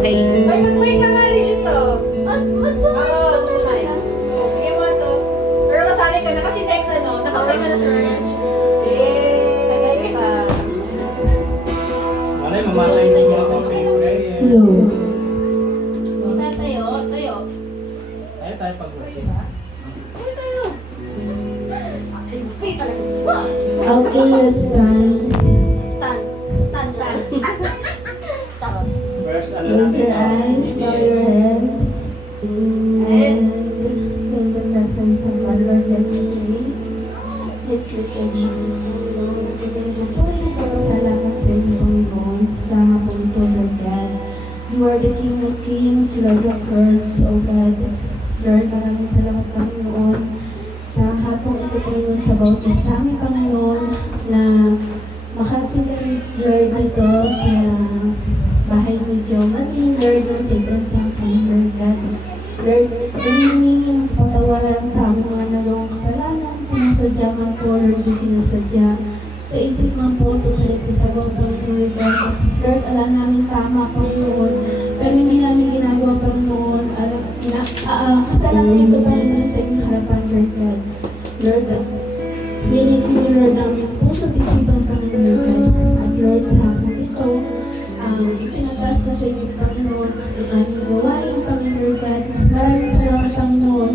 Okay. Ay, mag-wait ka nga legit to. Oo, tumay. Oo, bigyan mo to. Pero masali ka na kasi next nakaway ka na sa church. Tagal pa. Malay, mamasa yung mga kapit ko eh. Hello. Tayo. Tayo pag-working. Ay, wait talaga. Okay, let's stand. Stand. Charot. First, Close your eyes, bow your head. And in the presence of our Lord, let's pray. Let's look at Jesus, Lord. Pagpapuri ko salamat sa iyo, Panginoon, sa hapon ito, Lord God. You are the King of Kings, Lord of Lords, O God. Lord, maraming salamat, Panginoon, sa hapon ito, Panginoon, sa bawat sa aming Panginoon, na makarating kami, Lord, dito sa bahay ni Jomati, Lord, ng Satan sa akin, Lord God. Lord, humingi ng patawaran sa aming mga nagawang kasalanan, sinasadya man po, Lord, sinasadya. Sa isip man po, ito sa nagkasabaw, Panginoon, God. Lord, alam namin tama, Panginoon, pero hindi namin ginagawa, Panginoon. Kasalanan ito, Panginoon, sa inyong harapan, Lord God. Lord, linisin niyo, Lord, namin puso at isipan, Panginoon, God. At Lord, sa hapon ito, itinataas ko sa inyo, Panginoon, ang aming gawain, Panginoon, God. Maraming salamat, Panginoon,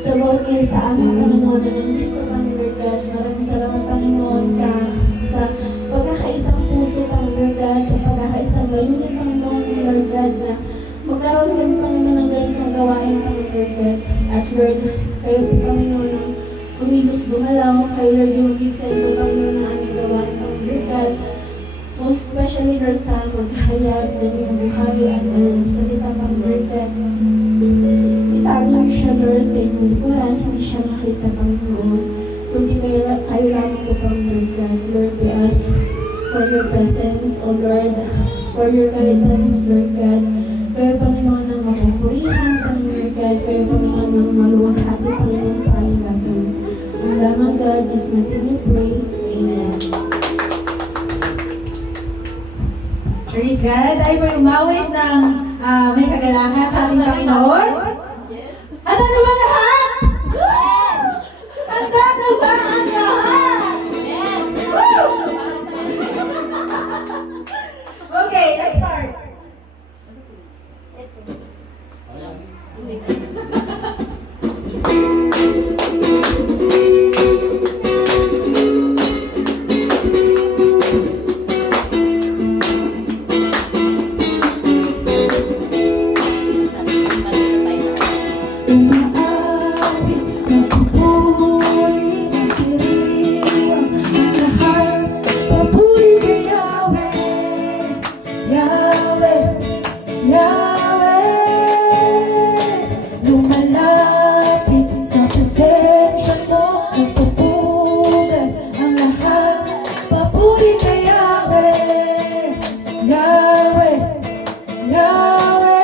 sa bawat isa sa aming Panginoon na nandito, Panginoon, God. Maraming salamat, Panginoon, sa pagkakaisang puso, Panginoon, God, sa pagkakaisang layunin, Panginoon, Lord God, na magkaroon kami, Panginoon, ng ganitong gawain, Panginoon, God. At Lord, kayo po, Panginoon, ang kumilos gumalaw, kayo, Lord, yung maging sa ito, Panginoon, ng aming gawain, Panginoon, God. Most especially, Lord, sa maghayag ng iyong buhay at ng salita, Panginoon, God. Itago niyo siya, Lord, sa inyong likuran, hindi siya makita, Panginoon. Kundi kayo lamang po, Panginoon, God. Lord, we ask for your presence, O Lord, for your guidance, Lord God. Kayo, Panginoon, ng mapupurihan, Panginoon, God. Kayo, Panginoon, ng maluwalhati, Panginoon, sa aming gagawin. Ang lamang, God, just nothing we pray. Amen. Praise God. Tayo po umawit ng may kagalangan sa ating Panginoon. At ano ba lahat? Handa na ba ang lahat? Woo! Okay, let's start. Umaawit sa pupuri at diriwang ang lahat. Papuri kay Yahweh, Yahweh, Yahweh. Lumalapit sa presensya mo, nagpupugad ang lahat. Papuri kay Yahweh, Yahweh, Yahweh.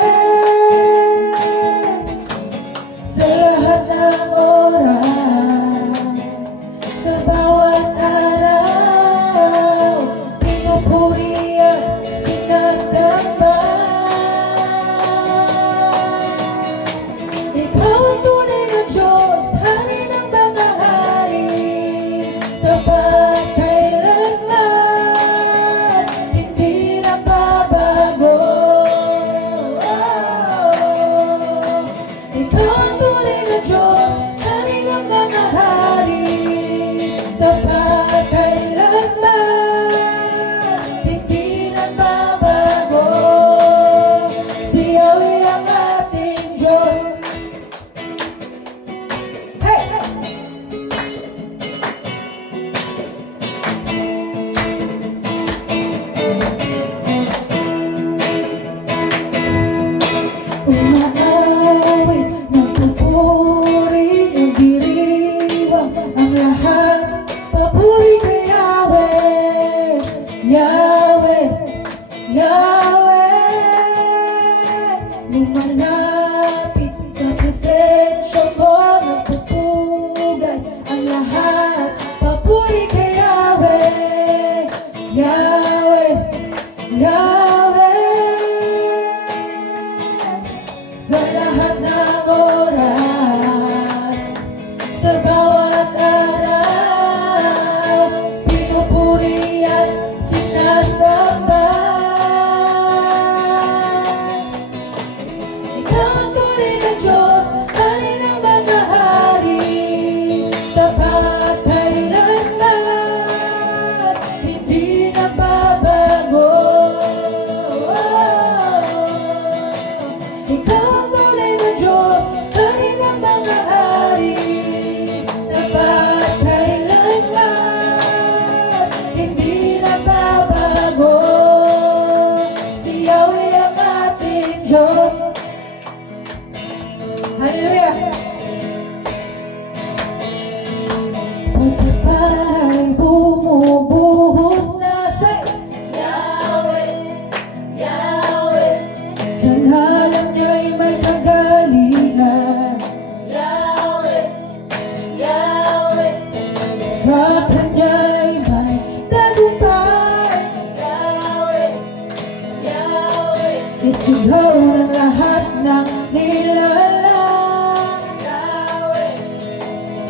Sa lahat ng oras, sa bawat araw, pinupuri at sinasamba. Diyos. Hallelujah! Pagpapala'y bumubuhos na sa Yahweh, Yahweh, sa ngalan niya'y may kagalingan. Yahweh, Yahweh, Sa Kanya'y may tagumpay. Yahweh, Yahweh, Isigaw ng lahat ng nilalang. Yahweh,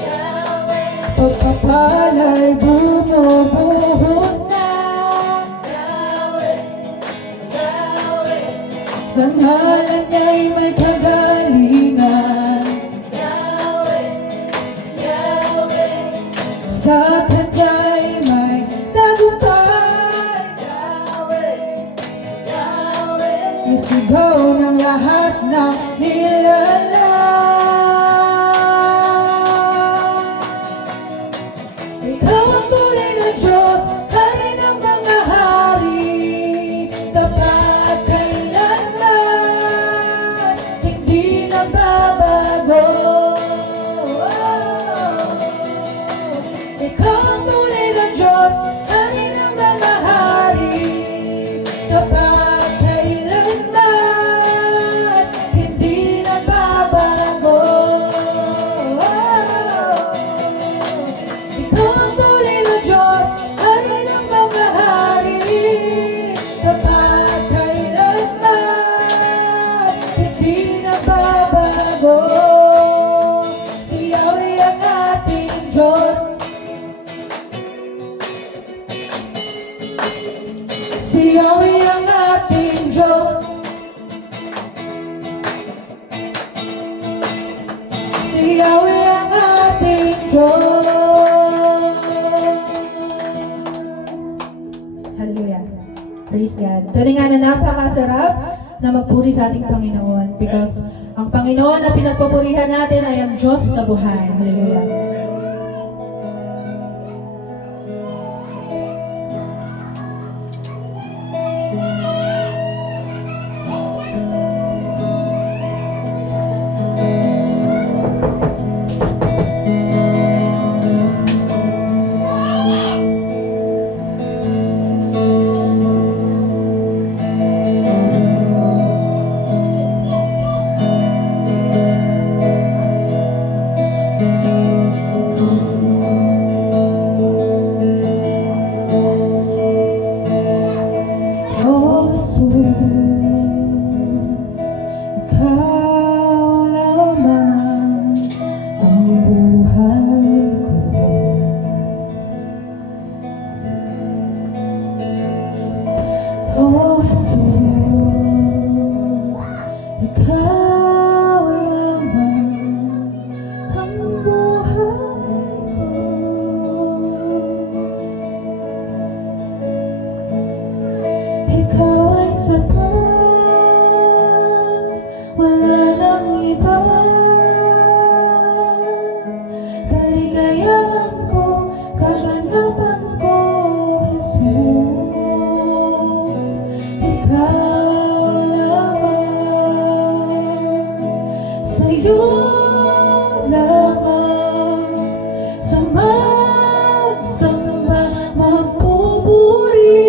Yahweh, Pagpapala'y bumubuhos na Yahweh, Yahweh, sa ngalan niya'y may kagalingan. Yahweh, Yahweh, Sa Kanya'y may tagumpay. Yahweh, Yahweh, Isigaw ng lahat ng nilalang. Ikaw ang tunay na Diyos, Hari ng mga hari, tapat kailanman, hindi nagbabago. Ikaw ang tunay na Diyos, Hari ng mga hari, tapat kailanman, hindi nagbabago. Ikaw ang tunay na Diyos, Hari ng mga hari, tapat kailanman, hindi nagbabago. Si Yahweh ang ating Diyos. Si Yahweh ang ating Diyos. Si Yahweh ang ating Diyos. Hallelujah. Praise God. Dali nga na napakasarap na magpuri sa ating Panginoon because ang Panginoon na pinagpupurihan natin ay ang Diyos na buhay. Hallelujah. Oh, Jesus, Ikaw lamang ang buhay ko. Oh, Jesus, Ikaw lamang ang buhay ko. Ikaw ay sapat, wala nang iba. Kaligayahan ko, kaganapan ko, Jesus. Ikaw lamang, sa'yo lamang, sumasamba, magpupuri,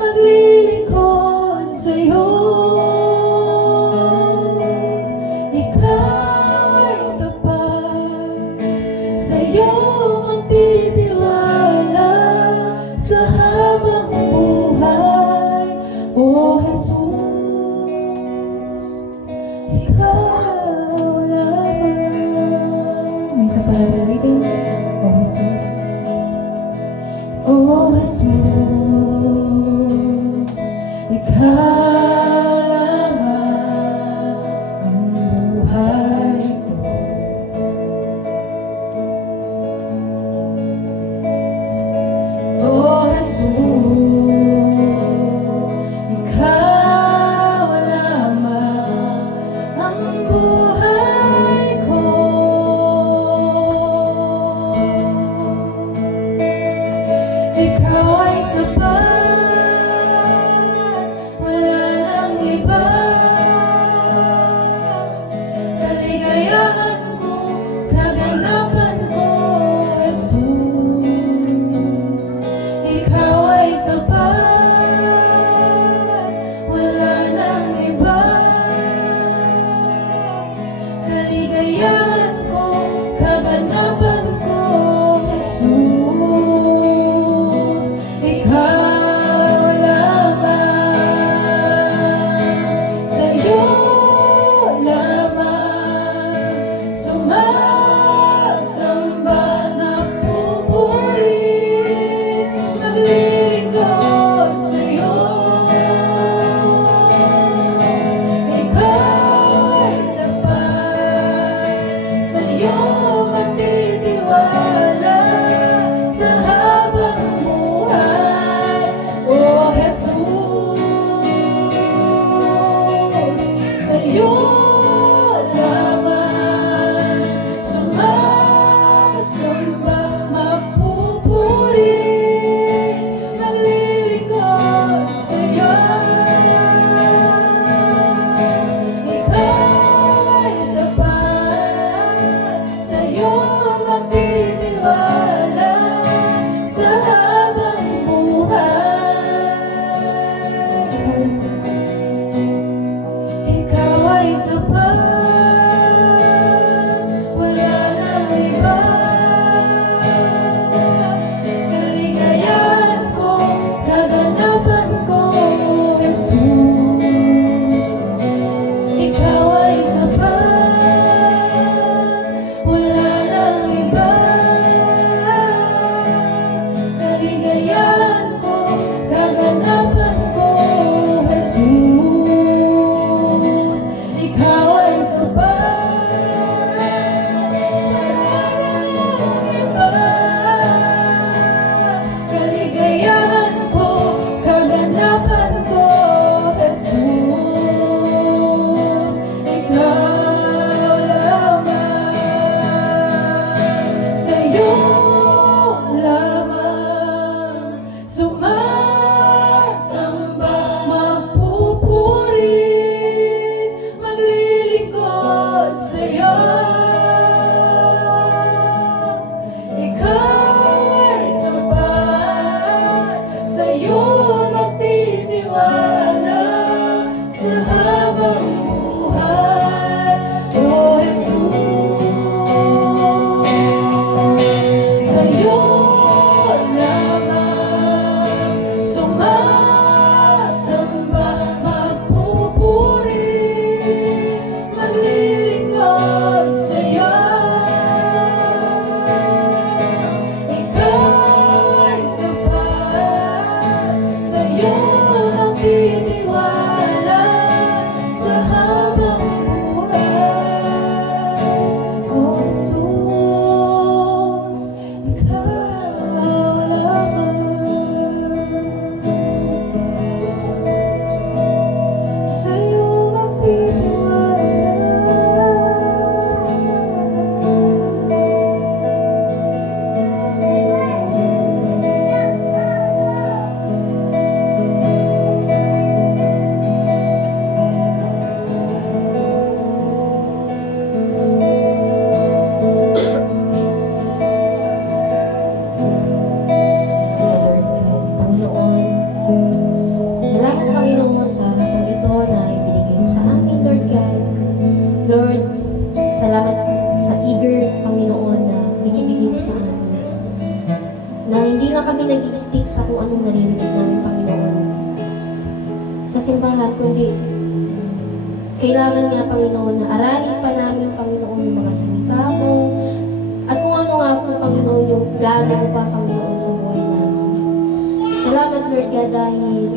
maglilingkod sa'yo. Ikaw ay sapat, sa'yo magtitiwala sa habang buhay. O Jesus, Ikaw lamang. May isa pala rito. O Jesus. Oh, Jesus, Ikaw lamang ang buhay ko. Oh, Jesus, Ikaw lamang ang buhay ko. Ikaw ay sapat, wala iba. Kaligayahan ko, kaganapan ko, Jesus. Ikaw ay sapat, wala nang iba. Kaligayahan ko, kaganapan ko, Jesus. Ikaw lamang, sa'yo lamang sumasamba, nagpupuri, naglilingkod sa'yo. Ikaw ay sapat, sa'yo magtitiwala sa habang buhay, O Jesus. Sa'yo lamang sumasamba, magpupuri, naglilingkod sa'yo. Ikaw ay sapat, sa'yo magtitiwala sa habang buhay. Ikaw ay sapat, wala nang iba. Kaligayahan ko, kaganapan ko, Jesus. Ikaw ay sapat, wala nang iba. Kaligayahan ko, kaganapan ko, Jesus. Ikaw ay sapat, wala nang iba. Kaligayahan ko, kaganapan ko, Jesus. Ikaw lamang, sa'yo lamang sumasamba, magpupuri, maglilingkod sa'yo. Ikaw ay sapat, sa'yo magtitiwala sa habang buhay, O Jesus. Sa'yo lamang sumasamba, magpupuri, maglilingkod sa'yo. Ikaw ay sapat, sa'yo magtitiwala sa habang buhay, O Jesus. Ikaw lamang, sa'yo Panginoon, salamat Panginoon sa hapong ito na ibinigay mo sa amin, Lord God. Lord, salamat sa eager, Panginoon, na binibigay mo sa amin. Na hindi lang kami nag-i-stick sa kung anong naririnig namin, Panginoon, sa simbahan, kundi kailangan nga, Panginoon, na aralin pa namin, Panginoon, yung mga salita mo, at kung ano nga po, Panginoon, yung plano mo pa, Panginoon, sa buhay namin. Salamat, Lord God, dahil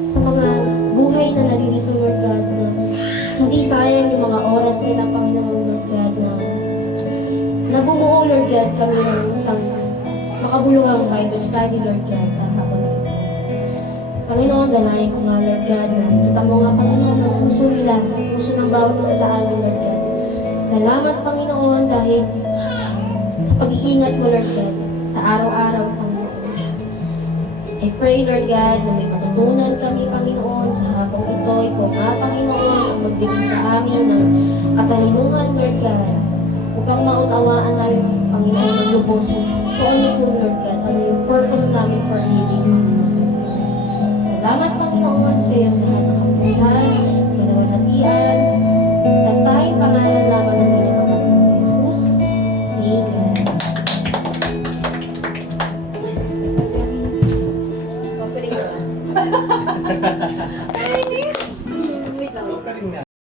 sa mga buhay na naririto, Lord God, na hindi sayang yung mga oras nila, Panginoon, Lord God, na bumuo, Lord God, kami ng isang makabuluhang Bible study, Lord God, sa hapon na ito. Panginoon, dalayan ko nga, Lord God, na kita mo nga, Panginoon, ang puso nila, ang puso ng bawat isa sa amin, Lord God. Salamat, Panginoon, dahil sa pag-iingat mo, Lord God, sa araw-araw, Panginoon. I pray, Lord God, na may matutunan kami, Panginoon, sa hapong nga, Panginoon, ang magbigay sa amin ng katalinuhan, Lord God, upang maunawaan namin, Panginoon, ng lubos kung ano po, Lord God, ano yung purpose namin for living, Panginoon. Salamat, Panginoon, sa iyong lahat ng kapuhan, kalawalhatian, sa tayong pangalan lamang ng inyong anak na si Jesus. Amen. Offering ko. Ay, hindi